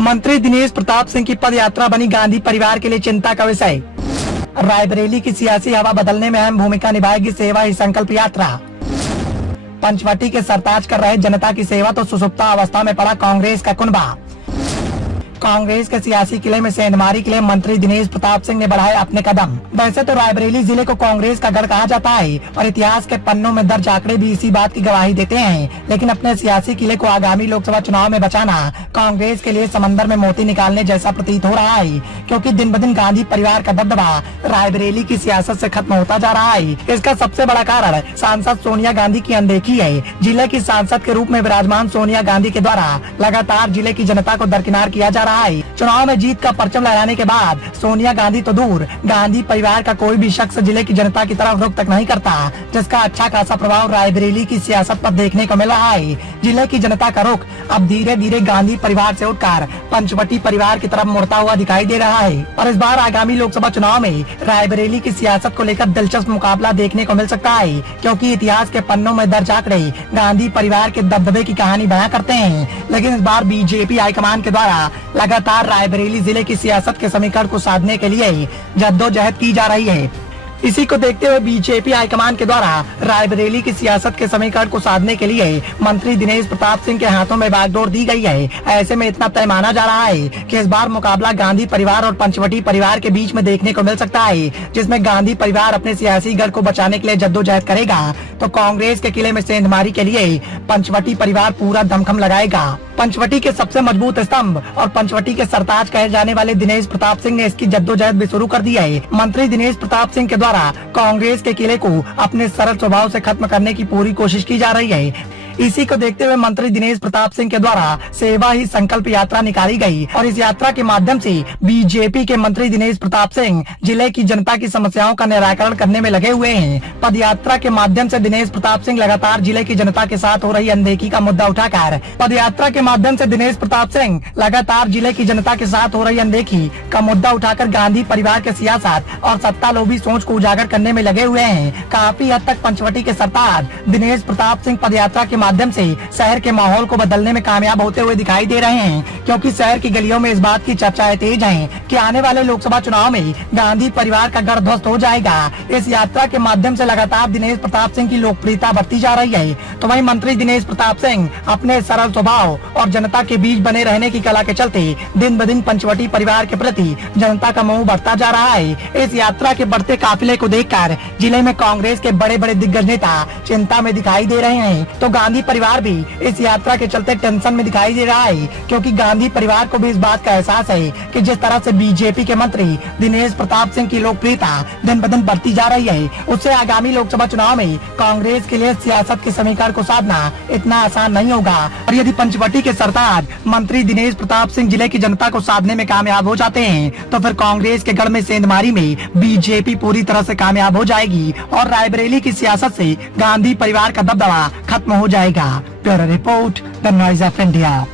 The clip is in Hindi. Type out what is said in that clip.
मंत्री दिनेश प्रताप सिंह की पद यात्रा बनी गांधी परिवार के लिए चिंता का विषय। रायबरेली की सियासी हवा बदलने में अहम भूमिका निभाएगी सेवा ही संकल्प यात्रा। पंचवटी के सरताज कर रहे जनता की सेवा तो सुसुप्ता अवस्था में पड़ा कांग्रेस का कुनबा। कांग्रेस के सियासी किले में सेंधमारी के लिए मंत्री दिनेश प्रताप सिंह ने बढ़ाए अपने कदम। वैसे तो रायबरेली जिले को कांग्रेस का गढ़ कहा जाता है और इतिहास के पन्नों में दर्ज आंकड़े भी इसी बात की गवाही देते हैं, लेकिन अपने सियासी किले को आगामी लोकसभा चुनाव में बचाना कांग्रेस के लिए समंदर में मोती निकालने जैसा प्रतीत हो रहा है, क्योंकि दिन ब दिन गांधी परिवार का दबदबा रायबरेली की सियासत से खत्म होता जा रहा है। इसका सबसे बड़ा कारण सांसद सोनिया गांधी की अनदेखी है। जिले की सांसद के रूप में विराजमान सोनिया गांधी के द्वारा लगातार जिले की जनता को दरकिनार किया जा रहा है। चुनाव में जीत का परचम लहराने के बाद सोनिया गांधी तो दूर, गांधी परिवार का कोई भी शख्स जिले की जनता की तरफ रुख तक नहीं करता, जिसका अच्छा खासा प्रभाव रायबरेली की सियासत पर देखने को मिल रहा है। जिले की जनता का रुख अब धीरे धीरे गांधी परिवार से उठकर पंचवटी परिवार की तरफ मुड़ता हुआ दिखाई दे रहा है और इस बार आगामी लोकसभा चुनाव में रायबरेली की सियासत को लेकर दिलचस्प मुकाबला देखने को मिल सकता है, क्योंकि इतिहास के पन्नों में दर्ज आंकड़े गांधी परिवार के दबदबे की कहानी बयां करते हैं। लेकिन इस बार बीजेपी हाईकमान के द्वारा लगातार रायबरेली जिले की सियासत के समीकरण को साधने के लिए जद्दोजहद की जा रही है। इसी को देखते हुए बीजेपी हाईकमान के द्वारा रायबरेली की सियासत के समीकरण को साधने के लिए मंत्री दिनेश प्रताप सिंह के हाथों में बागडोर दी गई है। ऐसे में इतना तय माना जा रहा है कि इस बार मुकाबला गांधी परिवार और पंचवटी परिवार के बीच में देखने को मिल सकता है, जिसमें गांधी परिवार अपने सियासी गढ़ को बचाने के लिए जद्दोजहद करेगा तो कांग्रेस के किले में सेंधमारी के लिए पंचवटी परिवार पूरा दमखम लगाएगा। पंचवटी के सबसे मजबूत स्तंभ और पंचवटी के सरताज कहे जाने वाले दिनेश प्रताप सिंह ने इसकी जद्दोजहद भी शुरू कर दी है। मंत्री दिनेश प्रताप सिंह के द्वारा कांग्रेस के किले को अपने सरल स्वभाव से खत्म करने की पूरी कोशिश की जा रही है। इसी को देखते हुए मंत्री दिनेश प्रताप सिंह के द्वारा सेवा ही संकल्प यात्रा निकाली गई और इस यात्रा के माध्यम से बीजेपी के मंत्री दिनेश प्रताप सिंह जिले की जनता की समस्याओं का निराकरण करने में लगे हुए हैं। पद यात्रा के माध्यम से दिनेश प्रताप सिंह लगातार जिले की जनता के साथ हो रही अनदेखी का मुद्दा उठाकर गांधी परिवार के सियासत और सत्ता लोभी सोच को उजागर करने में लगे हुए हैं। काफी हद तक पंचवटी के सरताज दिनेश प्रताप सिंह पद यात्रा के माध्यम से शहर के माहौल को बदलने में कामयाब होते हुए दिखाई दे रहे हैं, क्योंकि शहर की गलियों में इस बात की चर्चाएं तेज हैं कि आने वाले लोकसभा चुनाव में गांधी परिवार का गढ़ ध्वस्त हो जाएगा। इस यात्रा के माध्यम से लगातार दिनेश प्रताप सिंह की लोकप्रियता बढ़ती जा रही है, तो वहीं मंत्री दिनेश प्रताप सिंह अपने सरल स्वभाव और जनता के बीच बने रहने की कला के चलते दिन ब दिन पंचवटी परिवार के प्रति जनता का मोह बढ़ता जा रहा है। इस यात्रा के बढ़ते काफिले को देखकर जिले में कांग्रेस के बड़े बड़े दिग्गज नेता चिंता में दिखाई दे रहे हैं, तो गांधी परिवार भी इस यात्रा के चलते टेंशन में दिखाई दे रहा है, क्योंकि गांधी परिवार को भी इस बात का एहसास है कि जिस तरह से बीजेपी के मंत्री दिनेश प्रताप सिंह की लोकप्रियता दिन ब दिन बढ़ती जा रही है, उससे आगामी लोकसभा चुनाव में कांग्रेस के लिए सियासत के समीकरण को साधना इतना आसान नहीं होगा। और यदि पंचवटी के सरताज मंत्री दिनेश प्रताप सिंह जिले की जनता को साधने में कामयाब हो जाते हैं, तो फिर कांग्रेस के गढ़ में सेंधमारी में बीजेपी पूरी तरह से कामयाब हो जाएगी और रायबरेली की सियासत से गांधी परिवार का दबदबा खत्म हो जाएगा। Bureau report, the noise of India.